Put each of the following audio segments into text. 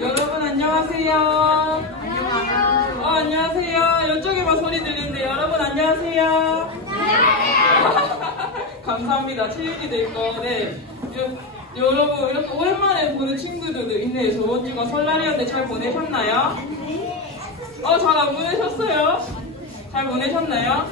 여러분 안녕하세요. 안녕하세요. 이쪽에만 소리 들리는데 여러분 안녕하세요. 감사합니다. 체육이도 있고. 네. 여러분 이렇게 오랜만에 보는 친구들도 있네요. 저번 주가 설날이었는데 잘 보내셨나요? 잘 안 보내셨어요? 잘 보내셨나요?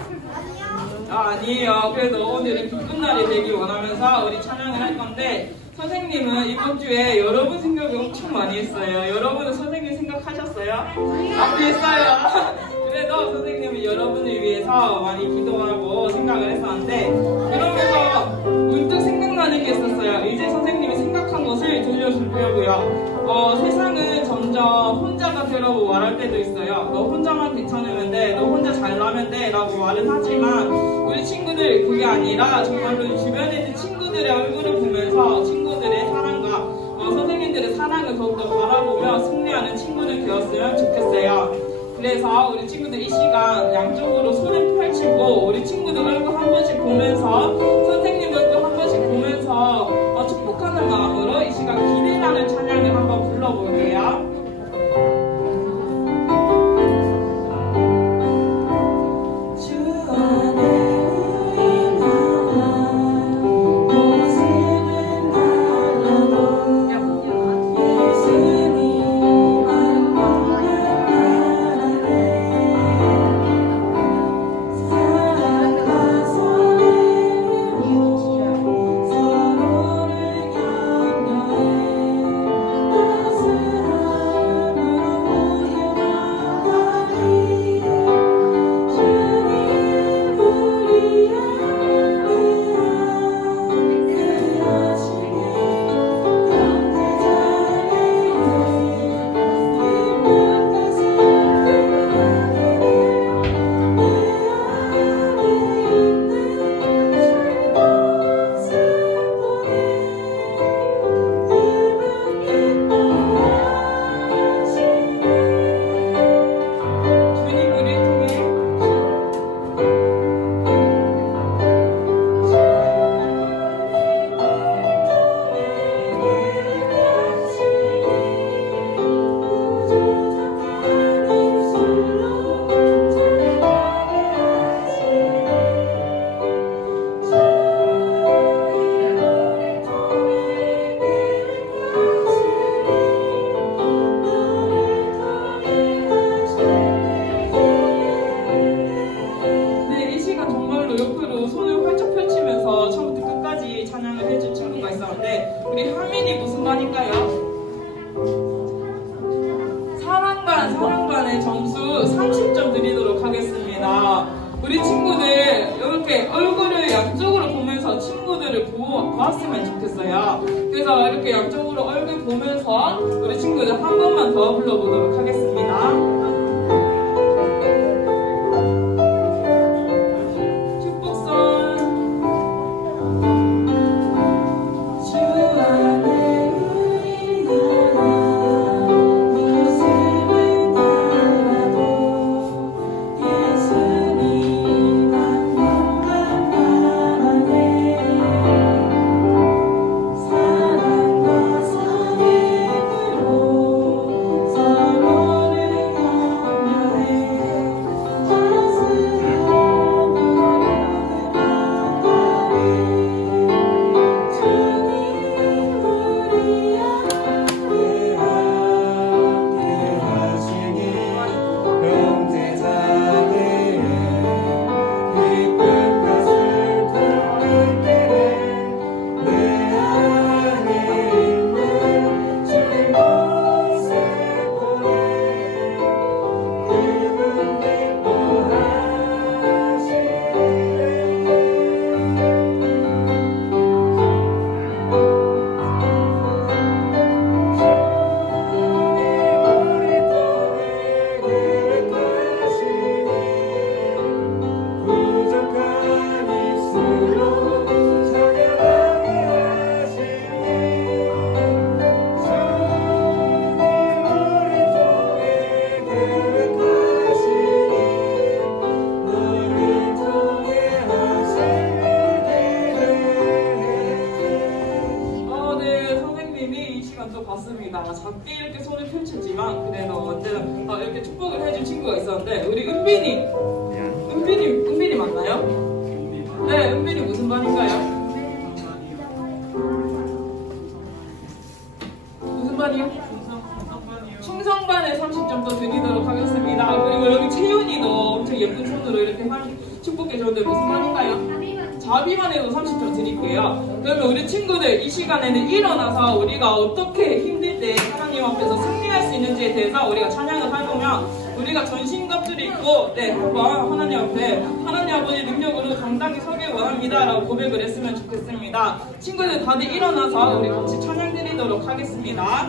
아니에요. 그래도 오늘은 기쁜 날이 되길 원하면서 우리 찬양을 할 건데, 선생님은 이번 주에 여러분 생각을 엄청 많이 했어요. 여러분은 선생님 생각하셨어요? 안 했어요. 그래도 선생님은 여러분을 위해서 많이 기도하고 생각을 했었는데, 그러면서 문득 생각나는 게 있었어요. 이제 선생님이 생각한 것을 들려주려고요. 세상은 점점 혼자가 되라고 말할 때도 있어요. 너 혼자만 괜찮으면 돼, 너 혼자 잘나면 돼 라고 말은 하지만, 우리 친구들 그게 아니라 정말로 주변에 있는 친구들의 얼굴을 보면서 친구들의 사랑과 선생님들의 사랑을 더욱더 바라보며 승리하는 친구들 되었으면 좋겠어요. 그래서 우리 친구들 이 시간 양쪽으로 손을 펼치고 우리 친구들 얼굴 한 번씩 보면서 선생님 얼굴 한 번씩 보면서 축복하는 마음으로 이 시간 기대라는 찬양을 한번 불러볼게요. 우리 하민이 무슨 반일까요? 사랑반의 점수 30점 드리도록 하겠습니다. 우리 친구들 이렇게 얼굴을 양쪽으로 보면서 친구들을 보았으면 좋겠어요. 그래서 이렇게 양쪽으로 얼굴 보면서 우리 친구들 한 번만 더 불러보도록 하겠습니다. 사랑과 사랑으로 서로를 작게 이렇게 손을 펼쳤지만 그래도 언제나 이렇게 축복을 해준 친구가 있었는데 우리 은빈이 맞나요? 네, 은빈이 무슨 반인가요? 무슨 반이요? 충성반에 30점 더 드리도록 하겠습니다. 그리고 여기 채윤이도 엄청 예쁜 손으로 이렇게 축복해 줬는데 무슨 반인가요? 자비반에도 30점 드릴게요. 그러면 우리 친구들 이 시간에는 일어나서 우리가 어떻게 힘들 때 하나님 앞에서 승리할 수 있는지에 대해서 우리가 찬양을 해보면 우리가 전신갑주를 입고 한번 하나님 앞에 하나님 아버지 능력으로 당당히 서길 원합니다 라고 고백을 했으면 좋겠습니다. 친구들 다들 일어나서 우리 같이 찬양 드리도록 하겠습니다.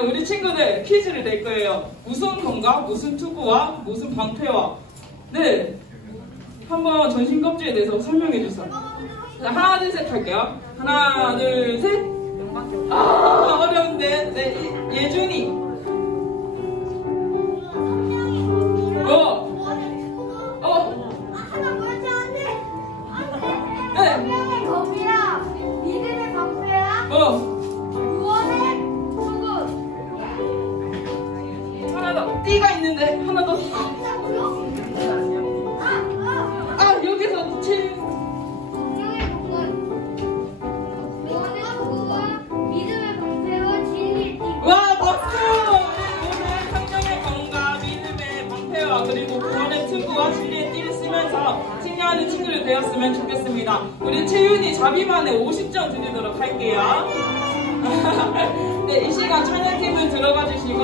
우리 친구들 퀴즈를 낼 거예요. 무슨 경과, 무슨 투구와 무슨 방패와 한번 전신껍질에 대해서 설명해 주세요. 하나 둘 셋 할게요. 하나 둘 셋. 어려운데. 예준이. 하나 보여줬는데 생명의 검이랑 믿음의 방패랑 구원의 투구. 하나 더. 띠가 있는데 하나 더. 여기서 제일 생명의 검은 구원의 투구와 믿음의 방패와 진리의 띠. 와, 박수! 오늘 성령의 검과 믿음의 방패와 그리고 구원의 투구와 진리의 띠를 쓰면서 승리하는 친구를 되었으면 좋겠습니다. 우리 채윤이 자비만에 50점 드리도록 할게요. 네, 이 시간 찬양팀을 들어가 주시고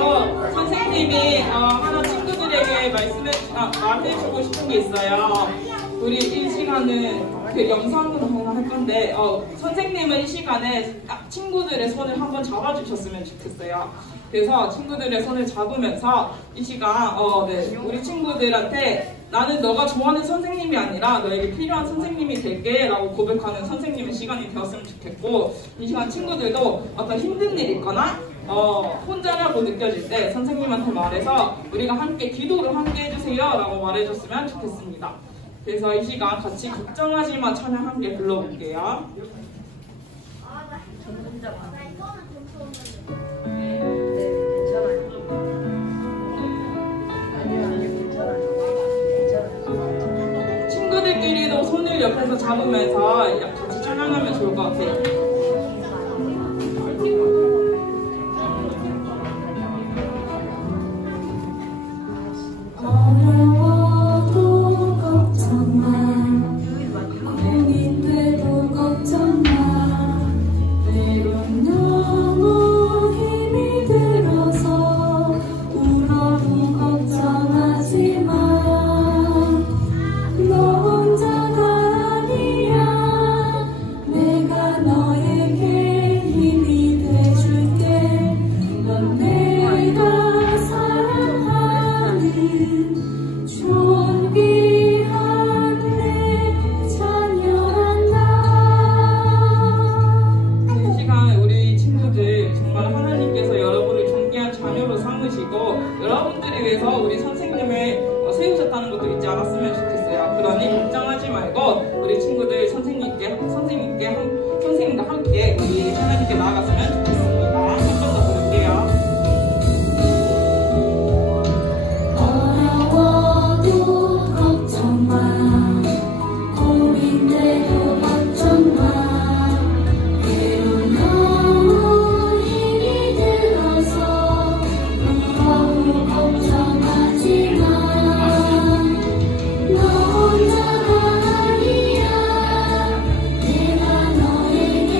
선생님이 하나 친구들에게 말해주고 싶은 게 있어요. 우리 이 시간은 그 영상으로 하나 할 건데 선생님은 이 시간에 친구들의 손을 한번 잡아주셨으면 좋겠어요. 그래서 친구들의 손을 잡으면서 이 시간 우리 친구들한테 나는 너가 좋아하는 선생님이 아니라 너에게 필요한 선생님이 될게 라고 고백하는 선생님의 시간이 되었으면 좋겠고, 이 시간 친구들도 어떤 힘든 일 있거나 혼자라고 느껴질 때 선생님한테 말해서 우리가 함께 기도를 함께 해주세요 라고 말해줬으면 좋겠습니다. 그래서 이 시간 같이 걱정하지마 찬양 함께 불러볼게요. 친구들끼리도 손을 옆에서 잡으면서 같이 찬양하면 좋을 것 같아요. 너무 힘이 들어서 울어도 친구들을 위해서 우리 선생님을 세우셨다는 것도 잊지 않았으면 좋겠어요. 그러니 걱정하지 말고 우리 친구들 선생님과 함께 우리 하나님께 나아갔으면 좋겠습니다. 한 번 더 부를게요. 어려워도 걱정 마, 고민돼도 걱정 마, 때론 너무 힘이 들어서 너무 걱정하지 마. 너 혼자가 아니야. 내가 너에게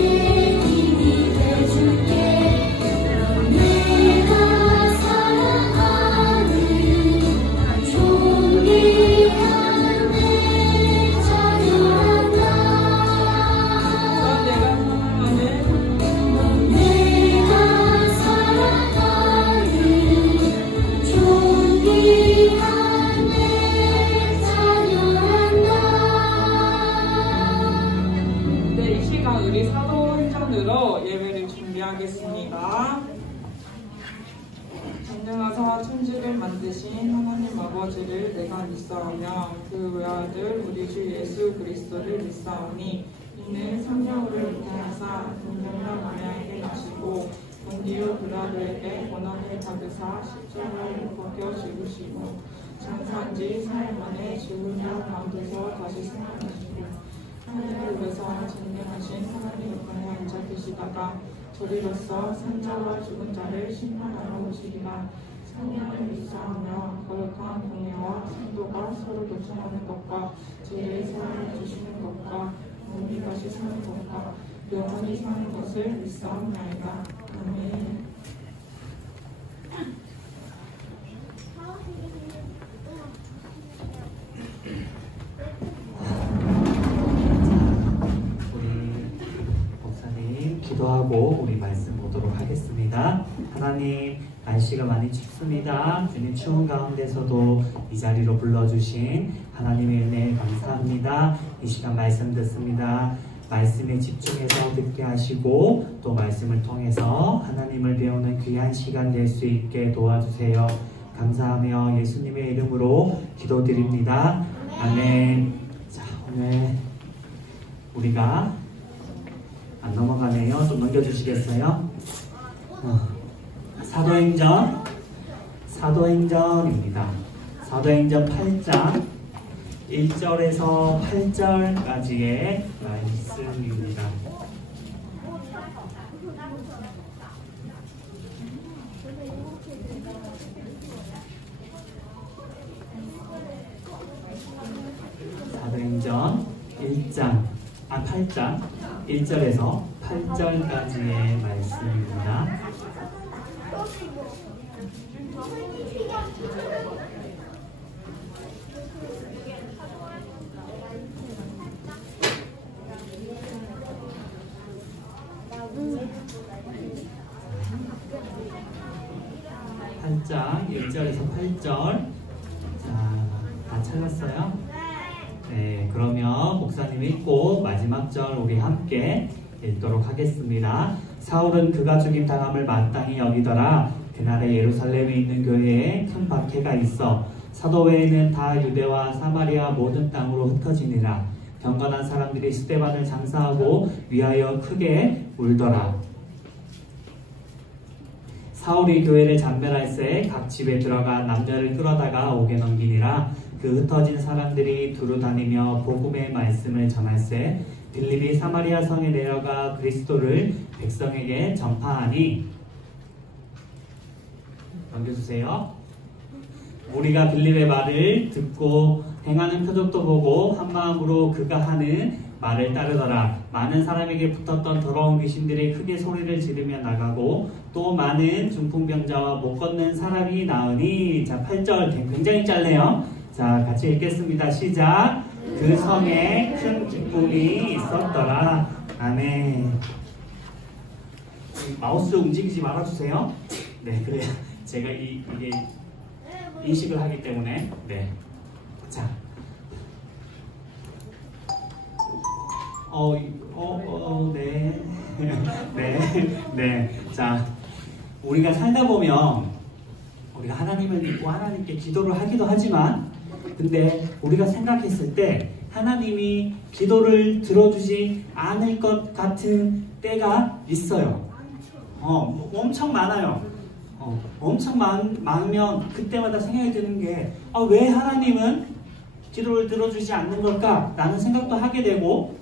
힘이 돼줄게. 내가 사랑하는 존귀한 내 자녀란다. 내가 사랑하는 존귀한 내 자녀란다. 네, 이 시간 우리 사도행전으로 예배를 준비하겠습니다. 전능하사 천지를 만드신 하나님 아버지를 내가 믿사오며 그 외아들 우리 주 예수 그리스도를 믿사오니 이는 성령으로 잉태하사 동정녀 마리아에게 나시고 본디오 빌라도에게 고난을 받으사 십자가에 못 박혀 죽으시고 장사한 지 4일 만에 죽은 자 가운데서 다시 살아나시고 하늘을 위해서 전능하신 하나님 우편에 앉아 계시다가 저리로서 산자와 죽은 자를 심판하러 오시리라. 성령을 믿사오며 거룩한 공예와 성도가 서로 교통하는 것과 죄의 사함을 주시는 것과 몸이 다시 사는 것과 영원히 사는 것을 믿사옵나이다. 아멘. 우리 목사님 기도하고 우리 말씀 보도록 하겠습니다. 하나님, 날씨가 많이 춥습니다. 주님 추운 가운데서도 이 자리로 불러주신 하나님의 은혜에 감사합니다. 이 시간 말씀 듣습니다. 말씀에 집중해서 듣게 하시고 또 말씀을 통해서 하나님을 배우는 귀한 시간 될 수 있게 도와주세요. 감사하며 예수님의 이름으로 기도드립니다. 아멘. 자, 오늘 우리가 안 넘어가네요. 좀 넘겨주시겠어요? 사도행전입니다. 사도행전 8장 1절에서 8절까지의 말씀입니다. 사도행전 8장 1절에서 8절까지의 말씀입니다. 8장 1절에서 8절. 자, 다 찾았어요? 네, 그러면 목사님 읽고 마지막 절 우리 함께 읽도록 하겠습니다. 사울은 그가 죽임 당함을 마땅히 여기더라. 그날에 예루살렘에 있는 교회에 큰 박해가 있어 사도 외에는 다 유대와 사마리아 모든 땅으로 흩어지니라. 경건한 사람들이 스데반을 장사하고 위하여 크게 울더라. 사울이 교회를 잔멸할새 각 집에 들어가 남녀를 끌어다가 옥에 넘기니라. 그 흩어진 사람들이 두루 다니며 복음의 말씀을 전할새 빌립이 사마리아 성에 내려가 그리스도를 백성에게 전파하니. 넘겨주세요. 우리가 빌립의 말을 듣고 행하는 표적도 보고 한마음으로 그가 하는 말을 따르더라. 많은 사람에게 붙었던 더러운 귀신들이 크게 소리를 지르며 나가고 또 많은 중풍병자와 못 걷는 사람이 나으니. 자, 8절 굉장히 짧네요. 자, 같이 읽겠습니다. 시작. 그 성에 큰 기쁨이 있었더라. 아멘. 마우스 움직이지 말아주세요. 네, 그래요. 제가 이게 인식을 하기 때문에. 네. 자. 네. 네. 네. 자, 우리가 살다 보면 우리가 하나님을 믿고 하나님께 기도를 하기도 하지만 근데 우리가 생각했을 때 하나님이 기도를 들어주지 않을 것 같은 때가 있어요. 엄청 많아요. 엄청 많으면 그때마다 생각이 드는 게 왜 하나님은 기도를 들어주지 않는 걸까? 라는 생각도 하게 되고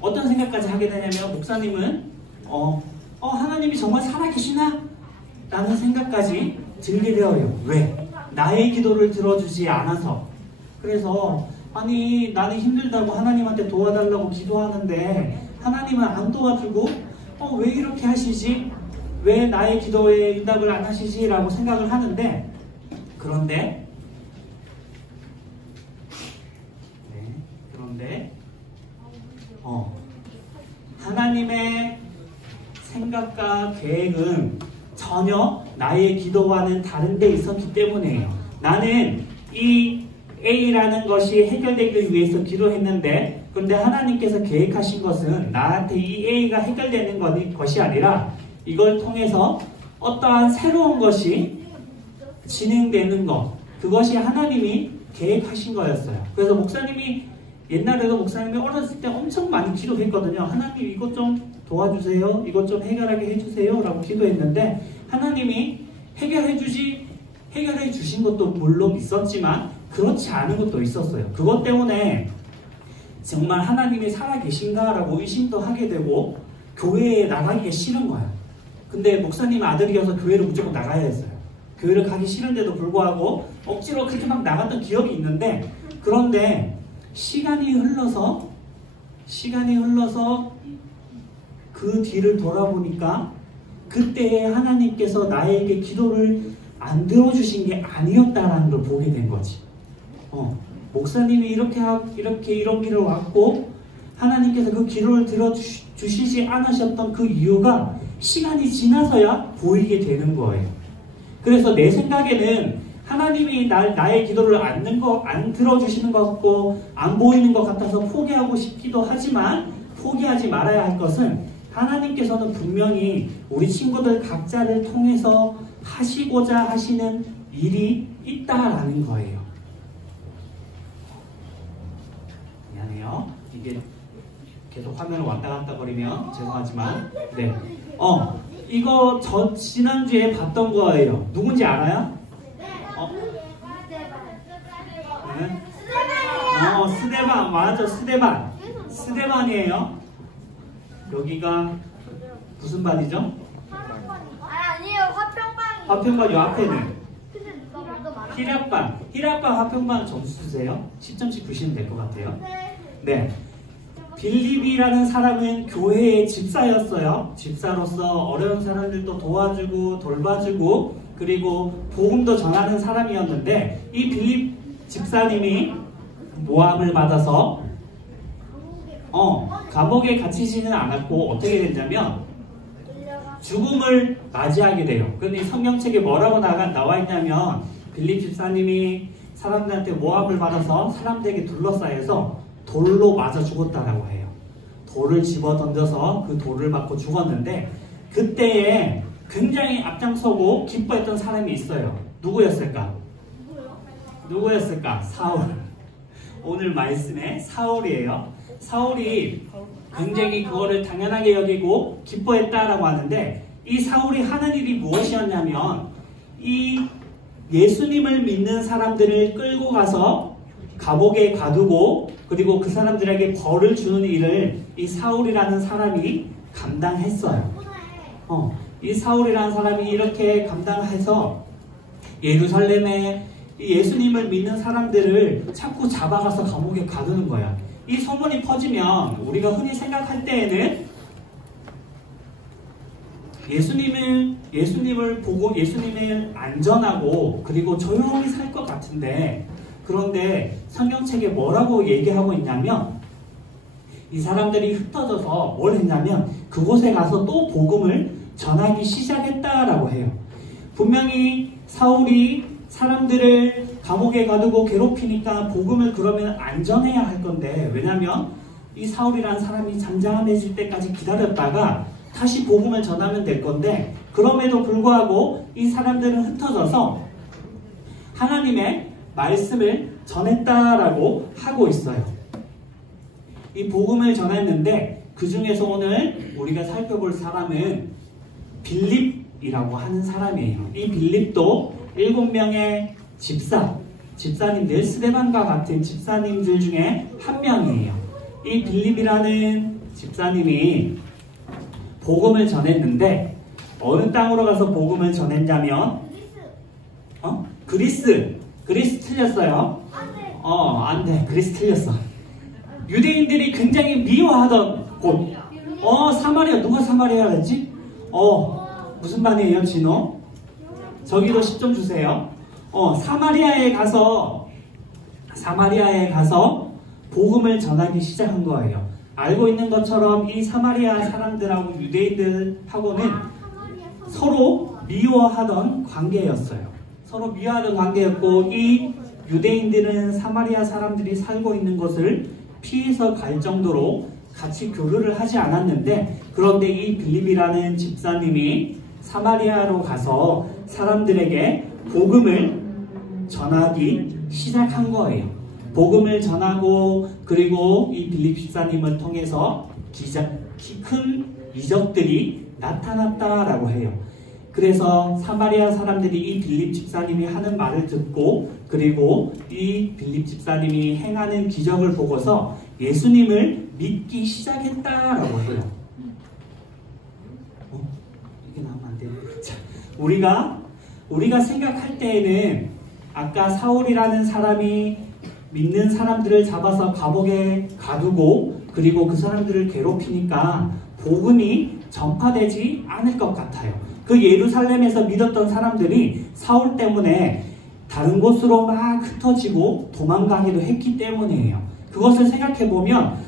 어떤 생각까지 하게 되냐면 목사님은 하나님이 정말 살아계시나? 라는 생각까지 들게 되어요. 왜? 나의 기도를 들어주지 않아서. 그래서 아니 나는 힘들다고 하나님한테 도와달라고 기도하는데 하나님은 안 도와주고 왜 이렇게 하시지? 왜 나의 기도에 응답을 안 하시지? 라고 생각을 하는데 그런데 하나님의 생각과 계획은 전혀 나의 기도와는 다른 데 있었기 때문이에요. 나는 이 A라는 것이 해결되기 위해서 기도했는데 그런데 하나님께서 계획하신 것은 나한테 이 A가 해결되는 것이 아니라 이걸 통해서 어떠한 새로운 것이 진행되는 것, 그것이 하나님이 계획하신 거였어요. 그래서 옛날에도 목사님이 어렸을 때 엄청 많이 기도했거든요. 하나님 이것 좀 도와주세요. 이것 좀 해결하게 해주세요. 라고 기도했는데 하나님이 해결해 주신 것도 물론 있었지만 그렇지 않은 것도 있었어요. 그것 때문에 정말 하나님이 살아계신가? 라고 의심도 하게 되고 교회에 나가기가 싫은 거야. 근데 목사님 아들이어서 교회를 무조건 나가야 했어요. 교회를 가기 싫은데도 불구하고 억지로 그렇게 막 나갔던 기억이 있는데 그런데 시간이 흘러서 그 뒤를 돌아보니까 그때에 하나님께서 나에게 기도를 안 들어주신 게 아니었다라는 걸 보게 된 거지. 목사님이 이런 길을 왔고 하나님께서 그 기도를 들어주시지 않으셨던 그 이유가 시간이 지나서야 보이게 되는 거예요. 그래서 내 생각에는 하나님이 나의 기도를 안 들어주시는 것 같고 안 보이는 것 같아서 포기하고 싶기도 하지만 포기하지 말아야 할 것은 하나님께서는 분명히 우리 친구들 각자를 통해서 하시고자 하시는 일이 있다라는 거예요. 미안해요. 이게 계속 화면을 왔다 갔다 거리면 죄송하지만 네. 이거 지난주에 봤던 거예요. 누군지 알아요? 네? 스데반. 맞아, 스데반이에요. 여기가 무슨 반이죠? 아니에요, 화평반이. 화평반 요 앞에는 근데 누가 봐도 말아. 히랍반 화평반 점수 주세요. 10점씩 주시면 될 것 같아요. 네. 빌립이라는 사람은 교회의 집사였어요. 집사로서 어려운 사람들도 도와주고 돌봐주고 그리고 복음도 전하는 사람이었는데 이 빌립 집사님이 모함을 받아서 감옥에 갇히지는 않았고 어떻게 됐냐면 죽음을 맞이하게 돼요. 그런데 성경책에 뭐라고 나와 있냐면 빌립 집사님이 사람들한테 모함을 받아서 사람들에게 둘러싸여서 돌로 맞아 죽었다라고 해요. 돌을 집어 던져서 그 돌을 맞고 죽었는데 그때에 굉장히 앞장서고 기뻐했던 사람이 있어요. 누구였을까? 사울. 오늘 말씀에 사울이에요. 사울이 굉장히 그거를 당연하게 여기고 기뻐했다라고 하는데 이 사울이 하는 일이 무엇이었냐면 이 예수님을 믿는 사람들을 끌고 가서 감옥에 가두고 그리고 그 사람들에게 벌을 주는 일을 이 사울이라는 사람이 감당했어요. 이 사울이라는 사람이 이렇게 감당해서 예루살렘에 이 예수님을 믿는 사람들을 자꾸 잡아가서 감옥에 가두는 거야. 이 소문이 퍼지면 우리가 흔히 생각할 때에는 예수님을 보고 예수님을 안전하고 그리고 조용히 살 것 같은데 그런데 성경책에 뭐라고 얘기하고 있냐면 이 사람들이 흩어져서 뭘 했냐면 그곳에 가서 또 복음을 전하기 시작했다라고 해요. 분명히 사울이 사람들을 감옥에 가두고 괴롭히니까 복음을 그러면 안전해야 할 건데 왜냐면 이 사울이라는 사람이 잠잠해질 때까지 기다렸다가 다시 복음을 전하면 될 건데 그럼에도 불구하고 이 사람들은 흩어져서 하나님의 말씀을 전했다라고 하고 있어요. 이 복음을 전했는데 그 중에서 오늘 우리가 살펴볼 사람은 빌립이라고 하는 사람이에요. 이 빌립도 7명의 집사님들, 스데반과 같은 집사님들 중에 한 명이에요. 이 빌립이라는 집사님이 복음을 전했는데 어느 땅으로 가서 복음을 전했냐면 그리스 틀렸어요. 안 돼. 그리스 틀렸어. 유대인들이 굉장히 미워하던 곳. 사마리아. 누가 사마리아라 했지? 무슨 반이에요, 진호? 저기도 10점 주세요. 사마리아에 가서 복음을 전하기 시작한 거예요. 알고 있는 것처럼 이 사마리아 사람들하고 유대인들하고는 서로 미워하던 관계였어요. 서로 미워하던 관계였고, 이 유대인들은 사마리아 사람들이 살고 있는 것을 피해서 갈 정도로 같이 교류를 하지 않았는데, 그런데 이 빌립이라는 집사님이 사마리아로 가서 사람들에게 복음을 전하기 시작한 거예요. 복음을 전하고, 그리고 이 빌립 집사님을 통해서 큰 이적들이 나타났다라고 해요. 그래서 사마리아 사람들이 이 빌립 집사님이 하는 말을 듣고, 그리고 이 빌립 집사님이 행하는 기적을 보고서 예수님을 믿기 시작했다라고 해요. 이게 나오면 안 돼요. 자, 우리가 생각할 때에는 아까 사울이라는 사람이 믿는 사람들을 잡아서 감옥에 가두고, 그리고 그 사람들을 괴롭히니까 복음이 전파되지 않을 것 같아요. 그 예루살렘에서 믿었던 사람들이 사울 때문에 다른 곳으로 막 흩어지고 도망가기도 했기 때문이에요. 그것을 생각해보면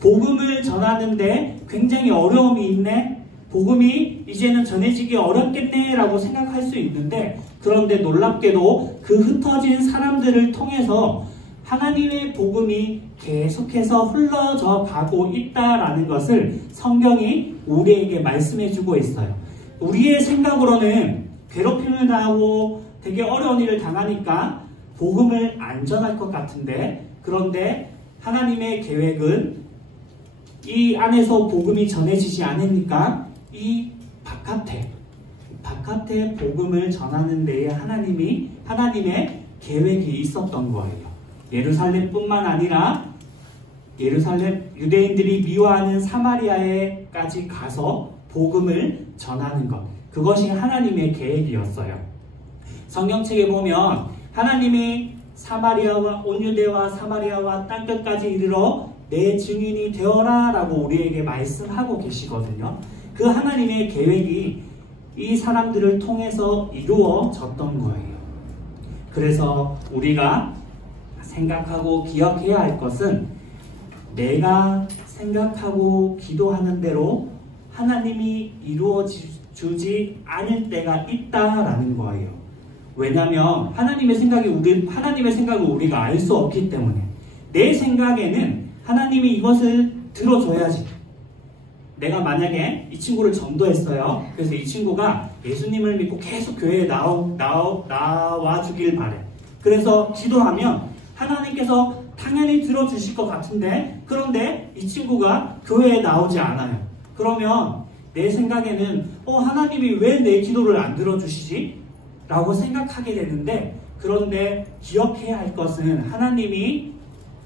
복음을 전하는데 굉장히 어려움이 있네, 복음이 이제는 전해지기 어렵겠네 라고 생각할 수 있는데, 그런데 놀랍게도 그 흩어진 사람들을 통해서 하나님의 복음이 계속해서 흘러져 가고 있다라는 것을 성경이 우리에게 말씀해주고 있어요. 우리의 생각으로는 괴롭힘을 당하고 되게 어려운 일을 당하니까 복음을 안 전할 것 같은데, 그런데 하나님의 계획은 이 안에서 복음이 전해지지 않으니까 이 바깥에 복음을 전하는 데에 하나님의 계획이 있었던 거예요. 예루살렘뿐만 아니라 유대인들이 미워하는 사마리아에까지 가서 복음을 전하는 것, 그것이 하나님의 계획이었어요. 성경책에 보면 하나님이 온 유대와 사마리아와 땅끝까지 이르러 내 증인이 되어라 라고 우리에게 말씀하고 계시거든요. 그 하나님의 계획이 이 사람들을 통해서 이루어졌던 거예요. 그래서 우리가 생각하고 기억해야 할 것은, 내가 생각하고 기도하는 대로 하나님이 이루어주지 않을 때가 있다라는 거예요. 왜냐하면 하나님의 생각을 우리가 알 수 없기 때문에. 내 생각에는 하나님이 이것을 들어줘야지. 내가 만약에 이 친구를 전도했어요. 그래서 이 친구가 예수님을 믿고 계속 교회에 나와 주길 바래. 그래서 기도하면 하나님께서 당연히 들어주실 것 같은데, 그런데 이 친구가 교회에 나오지 않아요. 그러면 내 생각에는 하나님이 왜 내 기도를 안 들어주시지? 라고 생각하게 되는데, 그런데 기억해야 할 것은 하나님이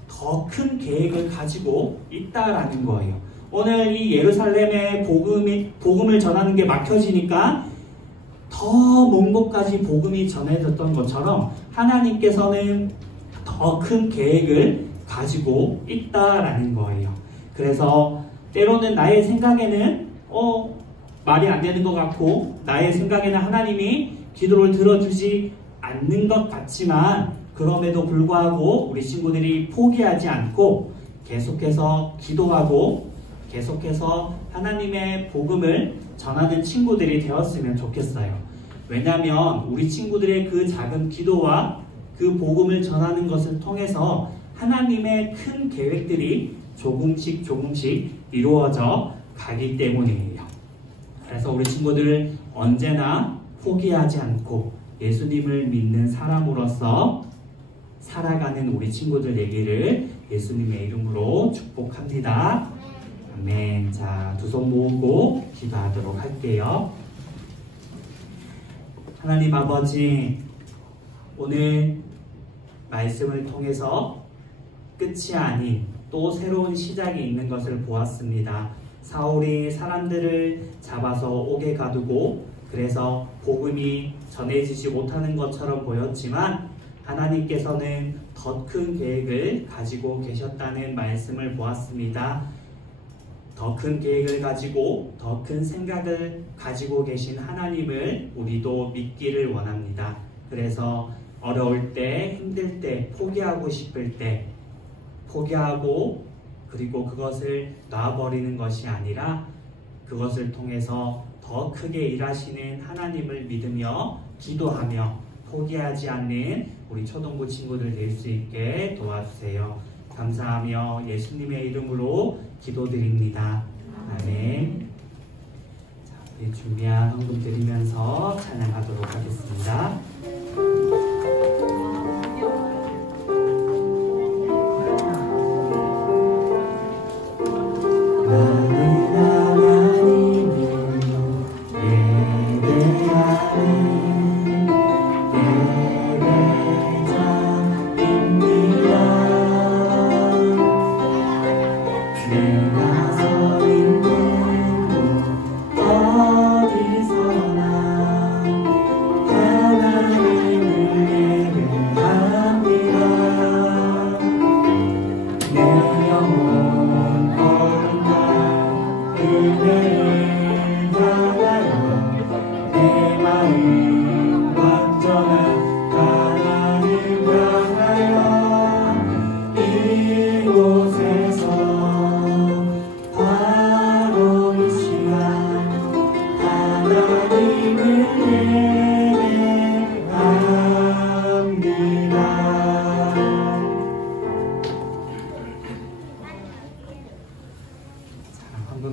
더 큰 계획을 가지고 있다라는 거예요. 오늘 이 예루살렘에 복음을 전하는 게 막혀지니까 더 먼 곳까지 복음이 전해졌던 것처럼 하나님께서는 더 큰 계획을 가지고 있다라는 거예요. 그래서 때로는 나의 생각에는 말이 안 되는 것 같고, 나의 생각에는 하나님이 기도를 들어주지 않는 것 같지만, 그럼에도 불구하고 우리 친구들이 포기하지 않고 계속해서 기도하고 계속해서 하나님의 복음을 전하는 친구들이 되었으면 좋겠어요. 왜냐하면 우리 친구들의 그 작은 기도와 그 복음을 전하는 것을 통해서 하나님의 큰 계획들이 조금씩 이루어져 가기 때문이에요. 그래서 우리 친구들 언제나 포기하지 않고 예수님을 믿는 사람으로서 살아가는 우리 친구들 되기를 예수님의 이름으로 축복합니다. 아멘. 자, 두 손 모으고 기도하도록 할게요. 하나님 아버지, 오늘 말씀을 통해서 끝이 아닌 또 새로운 시작이 있는 것을 보았습니다. 사울이 사람들을 잡아서 옥에 가두고 그래서 복음이 전해지지 못하는 것처럼 보였지만 하나님께서는 더 큰 계획을 가지고 계셨다는 말씀을 보았습니다. 더 큰 계획을 가지고 더 큰 생각을 가지고 계신 하나님을 우리도 믿기를 원합니다. 그래서 어려울 때, 힘들 때, 포기하고 싶을 때 포기하고 그리고 그것을 놔버리는 것이 아니라 그것을 통해서 더 크게 일하시는 하나님을 믿으며 기도하며 포기하지 않는 우리 초등부 친구들 될 수 있게 도와주세요. 감사하며 예수님의 이름으로 기도드립니다. 아멘. 자, 우리 준비한 헌금 드리면서 찬양하도록 하겠습니다.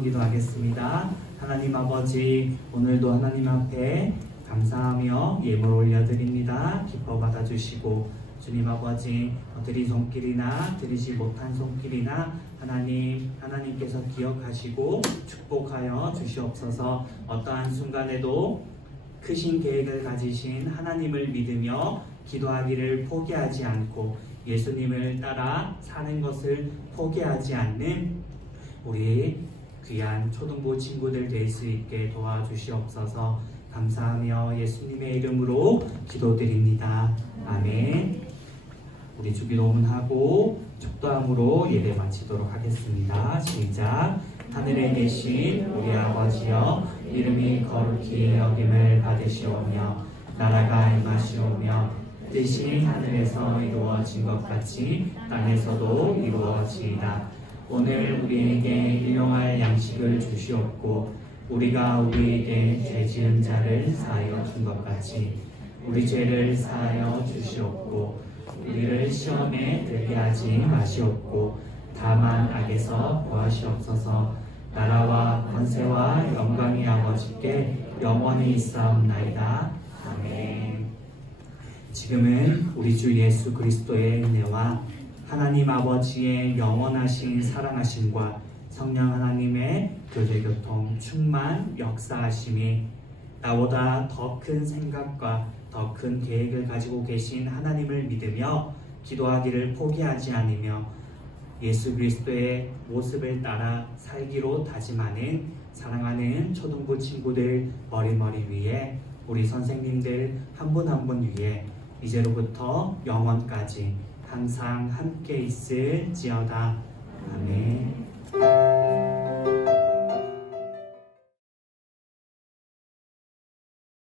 기도하겠습니다. 하나님 아버지, 오늘도 하나님 앞에 감사하며 예물 올려드립니다. 기뻐 받아주시고 주님 아버지, 드린 손길이나 드리지 못한 손길이나 하나님께서 기억하시고 축복하여 주시옵소서. 어떠한 순간에도 크신 계획을 가지신 하나님을 믿으며 기도하기를 포기하지 않고 예수님을 따라 사는 것을 포기하지 않는 우리 귀한 초등부 친구들 될 수 있게 도와주시옵소서. 감사하며 예수님의 이름으로 기도드립니다. 아멘. 우리 주기도문하고 축도함으로 예배 마치도록 하겠습니다. 시작. 하늘에 계신 우리 아버지여, 이름이 거룩히 여김을 받으시오며 나라가 임하시오며 뜻이 하늘에서 이루어진 것 같이 땅에서도 이루어지이다. 오늘 우리에게 일용할 양식을 주시옵고 우리가 우리에게 죄 지은 자를 사하여 준 것 같이 우리 죄를 사하여 주시옵고 우리를 시험에 들게 하지 마시옵고 다만 악에서 구하시옵소서. 나라와 권세와 영광이 아버지께 영원히 있사옵나이다. 아멘. 지금은 우리 주 예수 그리스도의 은혜와 하나님 아버지의 영원하신 사랑하심과 성령 하나님의 교제교통 충만 역사하심이 나보다 더 큰 생각과 더 큰 계획을 가지고 계신 하나님을 믿으며 기도하기를 포기하지 않으며 예수 그리스도의 모습을 따라 살기로 다짐하는 사랑하는 초등부 친구들 머리 위에 우리 선생님들 한 분 한 분 위에 이제로부터 영원까지 항상 함께 있을지어다. 아멘.